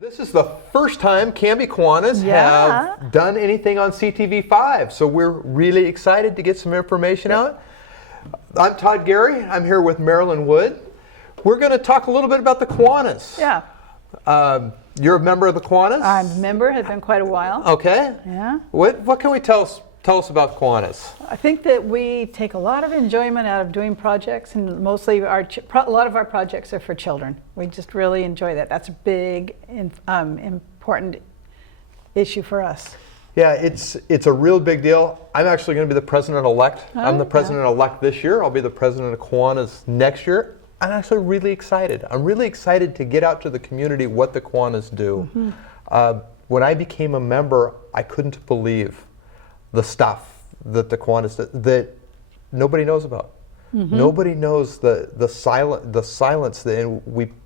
This is the first time Canby Kiwanis have done anything on CTV5, so we're really excited to get some information out. I'm Todd Gary. I'm here with Marilyn Wood. We're going to talk a little bit about the Kiwanis. Yeah. You're a member of the Kiwanis? I'm a member, has been quite a while. Okay. Yeah. What can we tell us about Kiwanis? I think that we take a lot of enjoyment out of doing projects, and mostly a lot of our projects are for children. We just really enjoy that. That's a big, important issue for us. Yeah, it's a real big deal. I'm actually going to be the president-elect. I'm the president-elect this year. I'll be the president of Kiwanis next year. I'm actually really excited. I'm really excited to get out to the community what the Kiwanis do. Mm-hmm. When I became a member, I couldn't believe the stuff that the Kiwanis that nobody knows about. Mm-hmm. Nobody knows the silence that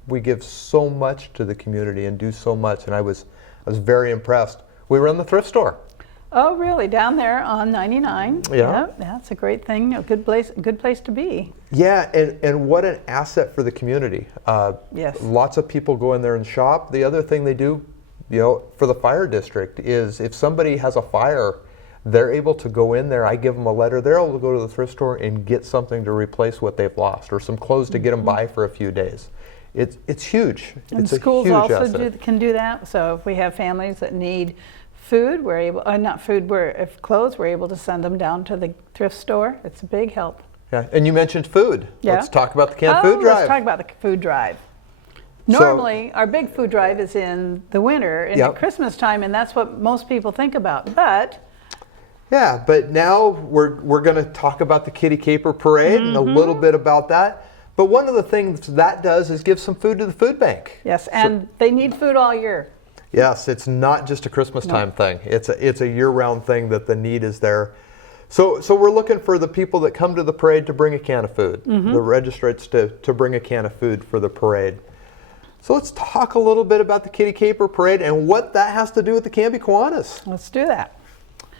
we give so much to the community and do so much, and I was very impressed. We were in the thrift store. Oh, really? Down there on 99? Yeah. That's a great thing. A good place to be. Yeah, and what an asset for the community. Yes. Lots of people go in there and shop. The other thing they do, for the fire district is if somebody has a fire, they're able to go in there. I give them a letter. They're able to go to the thrift store and get something to replace what they've lost, or some clothes to get them by for a few days. It's huge. And it's schools a huge also asset. can do that. So if we have families that need food, we're able, if clothes, we're able to send them down to the thrift store. It's a big help. Yeah, and you mentioned food. Yeah. Let's talk about the canned food drive. Let's talk about the food drive. Normally, our big food drive is in the winter, at Christmas time, and that's what most people think about. But now we're going to talk about the Kitty Caper Parade and a little bit about that. But one of the things that does is give some food to the food bank. Yes, and they need food all year. Yes, it's not just a Christmas time thing. It's a year-round thing that the need is there. So we're looking for the people that come to the parade to bring a can of food, the registrants to bring a can of food for the parade. So let's talk a little bit about the Kitty Caper Parade and what that has to do with the Canby Kiwanis. Let's do that.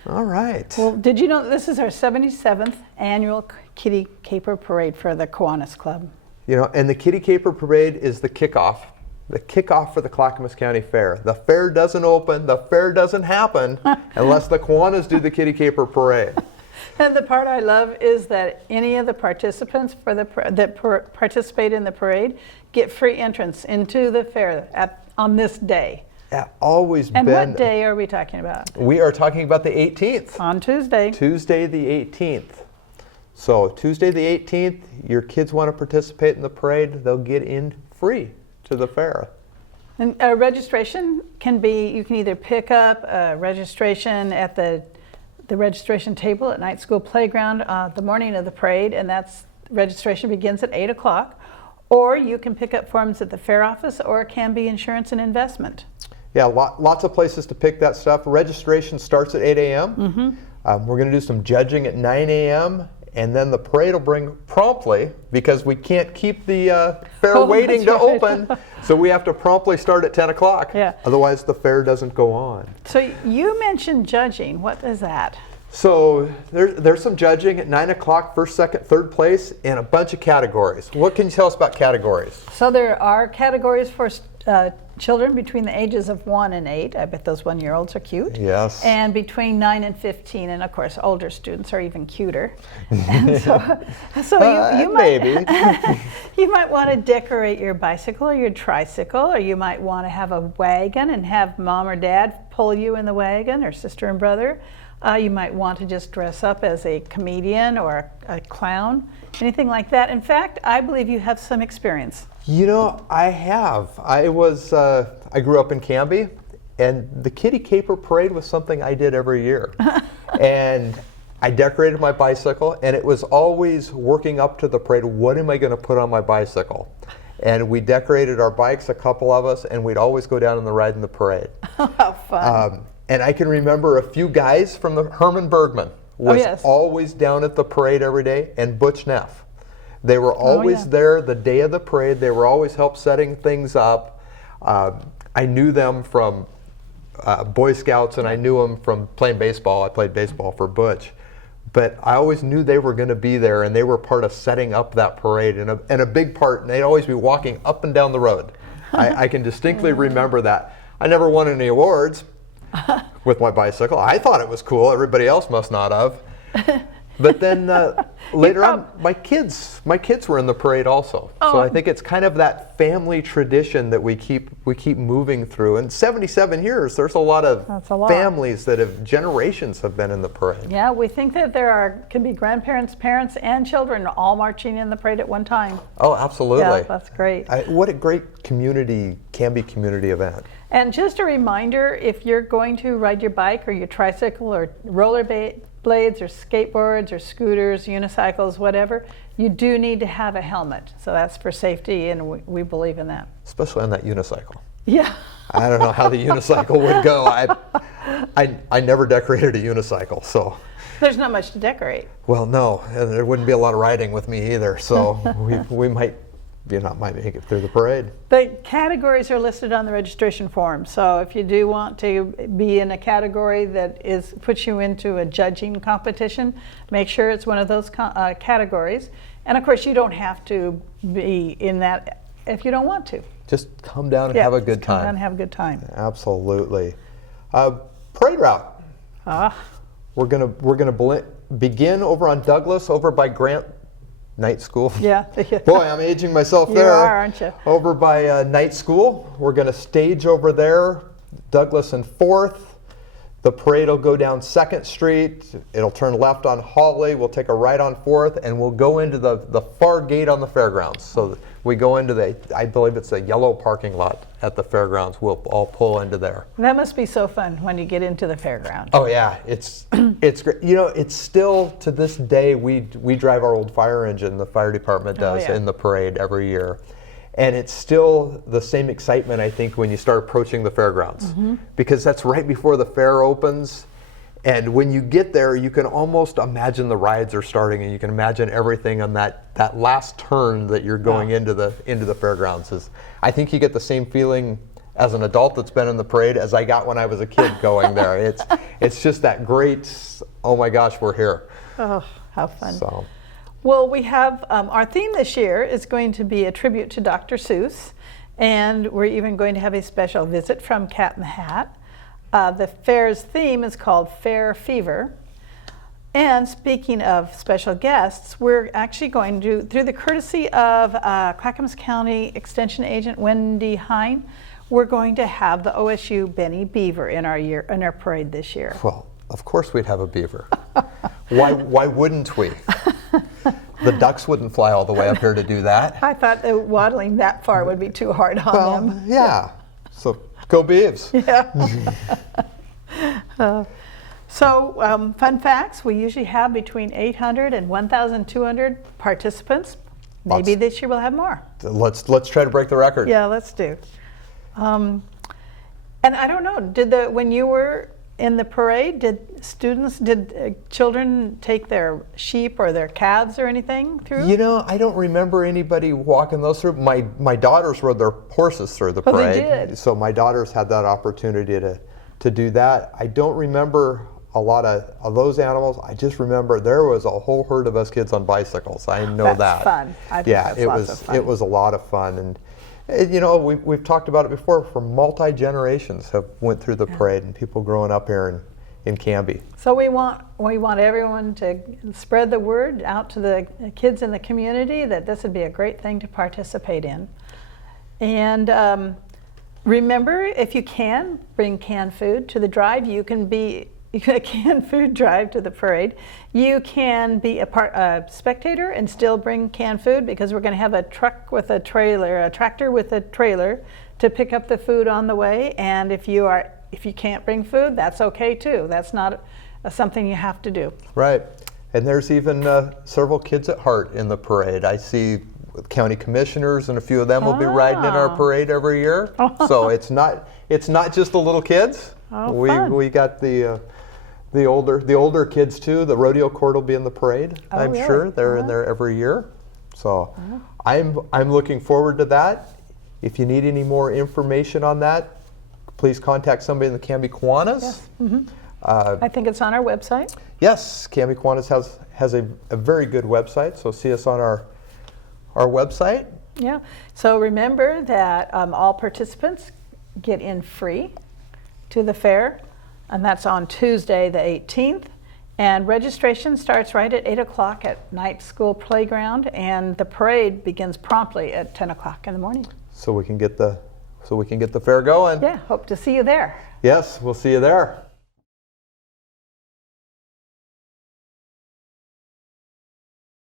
All right. Well, did you know that this is our 77th annual Kitty Caper Parade for the Kiwanis Club? And the Kitty Caper Parade is the kickoff for the Clackamas County Fair. The fair doesn't open, the fair doesn't happen unless the Kiwanis do the Kitty Caper Parade. And the part I love is that any of the participants that participate in the parade get free entrance into the fair on this day. Yeah, always and been. And what day are we talking about? We are talking about the 18th. On Tuesday. Tuesday the 18th. So Tuesday the 18th, your kids want to participate in the parade, they'll get in free to the fair. And registration can be, you can either pick up registration at the registration table at Night School Playground the morning of the parade, and registration begins at 8 o'clock. Or you can pick up forms at the fair office or Canby Insurance and Investment. Yeah, lots of places to pick that stuff. Registration starts at 8 a.m. We're going to do some judging at 9 a.m. And then the parade will bring promptly, because we can't keep the fair waiting to open, so we have to promptly start at 10 o'clock. Yeah. Otherwise the fair doesn't go on. So you mentioned judging. What is that? So there's some judging at 9 o'clock, first, second, third place, and a bunch of categories. What can you tell us about categories? So there are categories for children between the ages of 1 and 8. I bet those 1-year-olds are cute. Yes. And between 9 and 15, and of course older students are even cuter. And so you might you might want to decorate your bicycle or your tricycle, or you might want to have a wagon and have mom or dad pull you in the wagon, or sister and brother. You might want to just dress up as a comedian or a clown, anything like that. In fact, I believe you have some experience. I have. I grew up in Canby, and the Kitty Caper Parade was something I did every year. And I decorated my bicycle, and it was always working up to the parade, what am I going to put on my bicycle? And we decorated our bikes, a couple of us, and we'd always go down on the ride in the parade. How fun. And I can remember a few guys from the Herman Bergman was always down at the parade every day, and Butch Neff. They were always there the day of the parade. They were always help setting things up. I knew them from Boy Scouts, and I knew them from playing baseball. I played baseball for Butch. But I always knew they were going to be there, and they were part of setting up that parade, and a big part, and they'd always be walking up and down the road. I can distinctly remember that. I never won any awards with my bicycle. I thought it was cool. Everybody else must not have. But then later on, my kids were in the parade also. So I think it's kind of that family tradition that we keep moving through. And 77 years, there's a lot of families that have generations have been in the parade. Yeah, we think that can be grandparents, parents, and children all marching in the parade at one time. Oh, absolutely. Yeah, that's great. What a great Canby community event. And just a reminder, if you're going to ride your bike or your tricycle or rollerblades or skateboards or scooters, unicycles, whatever, you do need to have a helmet. So that's for safety, and we believe in that. Especially on that unicycle. Yeah. I don't know how the unicycle would go. I never decorated a unicycle, so. There's not much to decorate. Well, no, and there wouldn't be a lot of riding with me either, so we might make it through the parade. The categories are listed on the registration form, so if you do want to be in a category that puts you into a judging competition, make sure it's one of those categories. And of course, you don't have to be in that if you don't want to. Just come down and have a good time. Come down and have a good time. Absolutely. Parade route. We're gonna begin over on Douglas, over by Grant Night School. Yeah. Boy, I'm aging myself there. You are, aren't you? Over by Night School. We're going to stage over there, Douglas and 4th. The parade will go down 2nd Street. It'll turn left on Holly. We'll take a right on 4th, and we'll go into the far gate on the fairgrounds. So we go into I believe it's a yellow parking lot at the fairgrounds. We'll all pull into there. That must be so fun when you get into the fairground. Oh yeah, it's great. You know, it's still to this day we drive our old fire engine. The fire department does in the parade every year, and it's still the same excitement I think when you start approaching the fairgrounds, because that's right before the fair opens. And when you get there, you can almost imagine the rides are starting, and you can imagine everything on that last turn that you're going into the fairgrounds. I think you get the same feeling as an adult that's been in the parade as I got when I was a kid going there. It's just that great, oh my gosh, we're here. Oh, how fun. So. Well, we have, our theme this year is going to be a tribute to Dr. Seuss, and we're even going to have a special visit from Cat in the Hat. The fair's theme is called Fair Fever. And speaking of special guests, we're actually going to, through the courtesy of Clackamas County Extension Agent Wendy Hine, we're going to have the OSU Benny Beaver in our parade this year. Well, of course we'd have a beaver. Why wouldn't we? The ducks wouldn't fly all the way up here to do that. I thought that waddling that far would be too hard on them. Yeah. So go Beavs. Yeah. Fun facts, we usually have between 800 and 1,200 participants. Maybe this year we'll have more. Let's try to break the record. Yeah, let's do. And I don't know, when you were in the parade, did children take their sheep or their calves or anything through? You know, I don't remember anybody walking those through. My daughters rode their horses through the parade. Oh, they did. So my daughters had that opportunity to do that. I don't remember a lot of those animals. I just remember there was a whole herd of us kids on bicycles. I know that. That's fun. I think that's lots of fun. It was a lot of fun. And you know, we've talked about it before, for multi-generations have went through the parade, and people growing up here in Canby. So we want everyone to spread the word out to the kids in the community that this would be a great thing to participate in. And remember, if you can, bring canned food to the drive. You can be a canned food drive to the parade. You can be a spectator and still bring canned food, because we're going to have a truck with a trailer, a tractor with a trailer to pick up the food on the way. And if you can't bring food, that's okay too. That's not something you have to do. Right. And there's even several kids at heart in the parade. I see county commissioners, and a few of them will be riding in our parade every year. So it's not just the little kids. We got the older kids too. The rodeo court will be in the parade. I'm sure they're in there every year. So I'm looking forward to that. If you need any more information on that, please contact somebody in the Canby Kiwanis. Yes. I think it's on our website. Yes, Canby Kiwanis has a very good website. So see us on our website. Yeah. So remember that all participants get in free. to the fair, and that's on Tuesday the 18th. And registration starts right at 8 o'clock at Night School Playground, and the parade begins promptly at 10 o'clock in the morning. So we can get the fair going. Yeah, hope to see you there. Yes, we'll see you there.